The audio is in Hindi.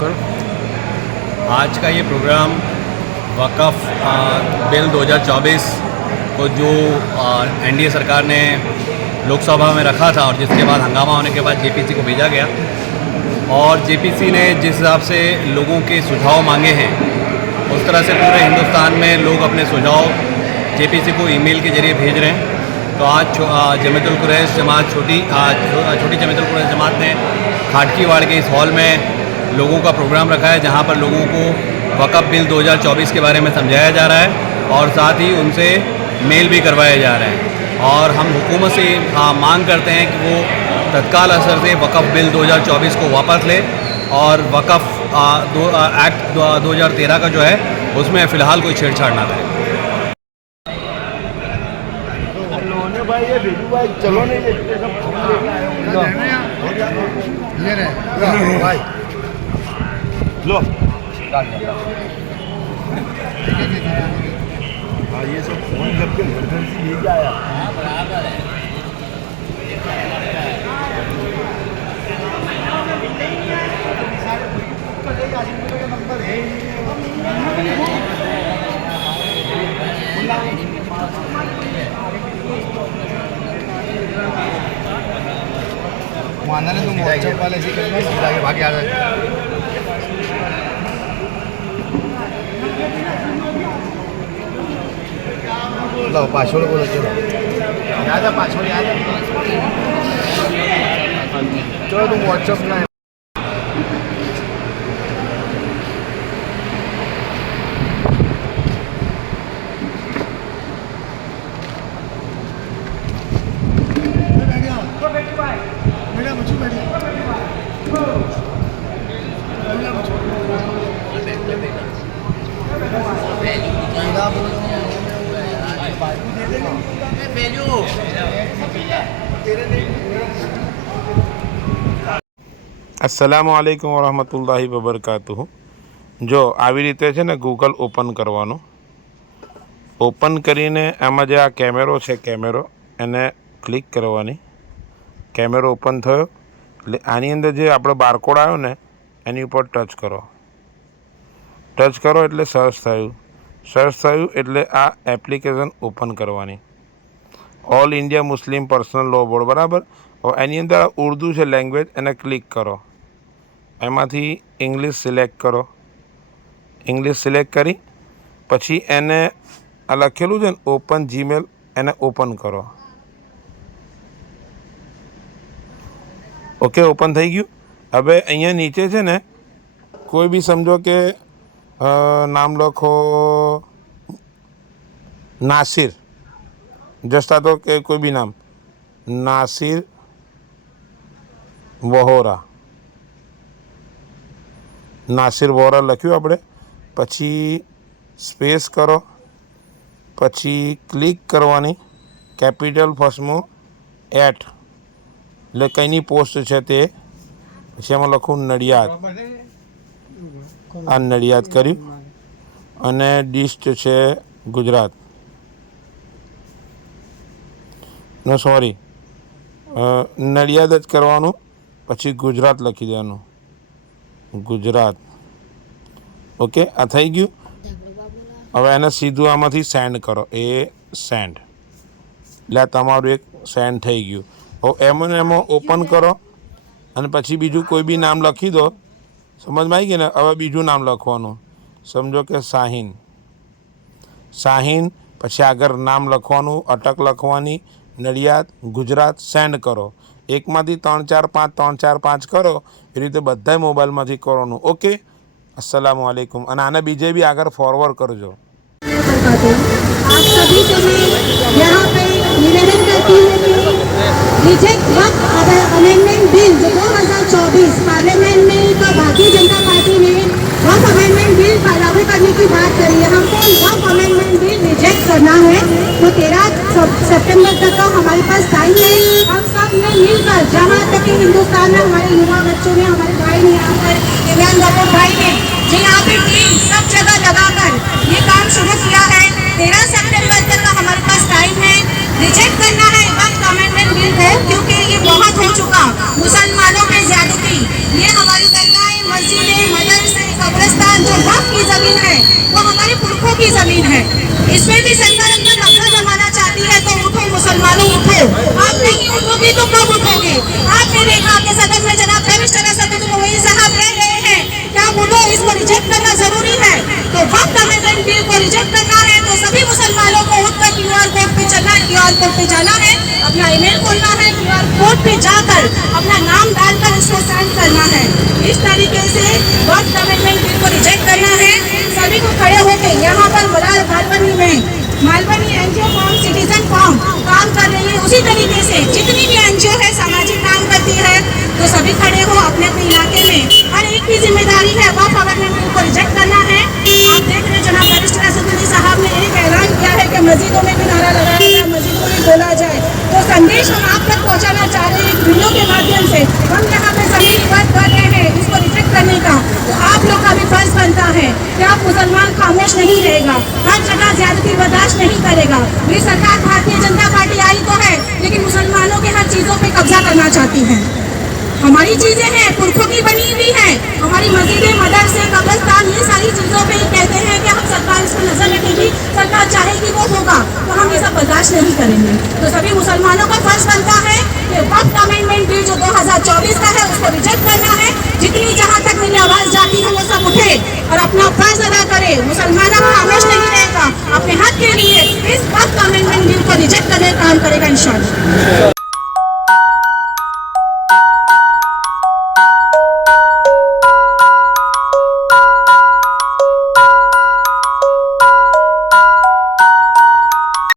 शुक्र। आज का ये प्रोग्राम वक़्फ़ बिल 2024 को जो एनडीए सरकार ने लोकसभा में रखा था और जिसके बाद हंगामा होने के बाद जेपीसी को भेजा गया और जेपीसी ने जिस हिसाब से लोगों के सुझाव मांगे हैं उस तरह से पूरे हिंदुस्तान में लोग अपने सुझाव जेपीसी को ईमेल के ज़रिए भेज रहे हैं। तो आज जमीयतुल कुरैश जमात छोटी जमीयतुल कुरैश जमात ने खाटकीवाड़ के इस हॉल में लोगों का प्रोग्राम रखा है जहां पर लोगों को वक़्फ़ बिल 2024 के बारे में समझाया जा रहा है और साथ ही उनसे मेल भी करवाए जा रहे हैं। और हम हुकूमत से मांग करते हैं कि वो तत्काल असर से वक़्फ़ बिल 2024 को वापस ले और वक़्फ़ एक्ट 2013 का जो है उसमें फ़िलहाल कोई छेड़छाड़ ना करे। भाई ये भाई चलो नहीं ये रहे भाई लो हाँ ये सब फोन करके इमरजेंसी ले जाया बराबर है। नंबर है माना ने तुम व्हाट्सएप वाले से करना सीधा आगे भाग आ गए। लो पासवर्ड बोलो चलो याद है पासवर्ड याद है चलो तुम व्हाट्सएप में अस्सलामुअलैकुम वरहमतुल्लाहि वबरकातुहू। जो આવી રીતે છે ને ગૂગલ ઓપન કરવાનું, ઓપન કરીને આમાં જે આ કેમેરો છે કેમેરો એને ક્લિક કરવાની। કેમેરો ઓપન થયો એટલે આની અંદર જે આપણો બારકોડ આવ્યો ને એની ઉપર ટચ કરો એટલે સર્ચ થયું એટલે આ એપ્લિકેશન ઓપન કરવાની। All India Muslim personal law board બરાબર। હવે એની અંદર ઉર્દુ છે લેંગ્વેજ એને ક્લિક કરો, એમાંથી ઇંગ્લિશ સિલેક્ટ કરો। ઇંગ્લિશ સિલેક્ટ કરી પછી એને આ લખેલું છે ને ઓપન જીમેલ એને ઓપન કરો। ઓકે ઓપન થઈ ગયું। હવે અહીંયા નીચે છે ને કોઈ બી સમજો કે નામ લખો નાસિર, જસ્ટ આ તો કે કોઈ બી નામ નાસિર વહોરા, નાસિર વહોરા લખ્યું આપણે, પછી સ્પેસ કરો, પછી ક્લિક કરવાની કેપિટલ ફર્સ્ટમાં એટ એટલે કંઈની પોસ્ટ છે તે, પછી એમાં લખું નડિયાદ, આ નડિયાદ કર્યું અને ડિસ્ટ છે ગુજરાત, નો સોરી નડિયાદ જ કરવાનું, પછી ગુજરાત લખી દેવાનું ગુજરાત। ઓકે આ થઈ ગયું। હવે એને સીધું આમાંથી સેન્ડ કરો, એ સેન્ડ એટલે તમારું એક સેન્ડ થઈ ગયું। હવે એમાં એમાં ઓપન કરો અને પછી બીજું કોઈ બી નામ લખી દો, સમજમાં આવી ગયું ને। હવે બીજું નામ લખવાનું, સમજો કે શાહીન, પછી આગળ નામ લખવાનું, અટક લખવાની, નડિયાદ ગુજરાત સેન્ડ કરો। એકમાંથી 3 4 5 3 4 5 કરો, એ રીતે બધા મોબાઈલમાંથી કરવાનું। ઓકે अस्सलामु अलैकुम। અને આને બીજે બી આગળ ફોરવર્ડ કરજો। आप सभी से मैं यहाँ पे निवेदन करती हूँ कि रिजेक्ट वक्फ अमेंडमेंट बिल जो 2024 पार्लियामेंट में तो भारतीय जनता पार्टी ने वक्फ अमेंडमेंट बिल लागू करने की बात करी है। हमको वक्फ अमेंडमेंट बिल रिजेक्ट करना है तो 13 सितंबर तक का हमारे पास टाइम है। हम सब ने मिलकर जहाँ तक कि हिंदुस्तान में हमारे युवा बच्चों ने, हमारे भाई ने, यहाँ पर इमरान गफूर भाई ने जो यहाँ पे टीम सब जगह लगाकर ये काम शुरू किया है। 13 सितंबर तक का हमारे पास टाइम है। रिजेक्ट करना है वक्फ अमेंडमेंट बिल है क्योंकि ये बहुत हो चुका, मुसलमानों में ज्यादती, ये हमारी दरगाहें, मस्जिदें, वो हमारे पुरखों की जमीन है। इसमें भी सरकार अपना कब्जा जमाना चाहती है, तो उठो मुसलमानों उठो। आप नहीं उठोगे तो कब उठोगे? आपने देखा कि सदन में जनाब बैरिस्टर असदुद्दीन ओवैसी साहब कह रहे हैं क्या बोलो इसको रिजेक्ट करना जरूरी है। तो वक्त अमेंडमेंट बिल को रिजेक्ट करना है तो सभी मुसलमानों को उठकर QR कोड पे चलना है, QR कोड पे जाना है, अपना ईमेल खोलना है, QR कोड पे जाकर अपना नाम डालकर इसको सेंड करना है। इस तरीके से वक्त अमेंडमेंट बिल को रिजेक्ट करना है। सभी को खड़े होकर यहाँ पर मालवनी में Malvani NGO form citizen form काम कर रही है, उसी तरीके से जितनी भी एनजीओ है सामाजिक काम करती है, तो सभी खड़े हो अपने अपने इलाके में। हर एक की जिम्मेदारी है वक्त अमेंडमेंट बिल को रिजेक्ट करना है। आप देख रहे हैं जनाब बैरिस्टर असदुद्दीन साहब ने एक ऐलान किया है कि मस्जिदों में भी नारा लगाया जाए, मस्जिदों में बोला जाए। तो संदेश हम आप तक पहुँचाना चाह रहे हैं एक वीडियो के माध्यम से। हम यहाँ पे सभी बात कर रहे हैं इसको रिजेक्ट करने का, तो आप लोग का भी फर्ज बनता है कि आप मुसलमान खामोश नहीं रहेगा, हर जगह ज्यादती बर्दाश्त नहीं करेगा। ये सरकार भारतीय जनता पार्टी आई तो है लेकिन मुसलमानों के हर चीजों पे कब्जा करना चाहती है। हमारी चीजें हैं पुरखों की बनी हुई है, हमारी मस्जिदें, मदरसे, कब्रिस्तान, ये सारी चीजों पे कहते हैं कि हम सरकार इस पर नजर रखेगी, सरकार चाहेगी वो होगा, तो हम ये सब बर्दाश्त नहीं करेंगे। तो सभी मुसलमानों का फर्ज बनता है कि वक्त अमेंडमेंट बिल जो 2024 का है उसको रिजेक्ट करना है। जितनी जहाँ तक मेरी आवाज जाती है वो सब उठे और अपना फर्ज अदा करे। मुसलमान खामोश नहीं रहेगा, अपने हक के लिए इस वक्त अमेंडमेंट बिल को रिजेक्ट करने का काम करेगा।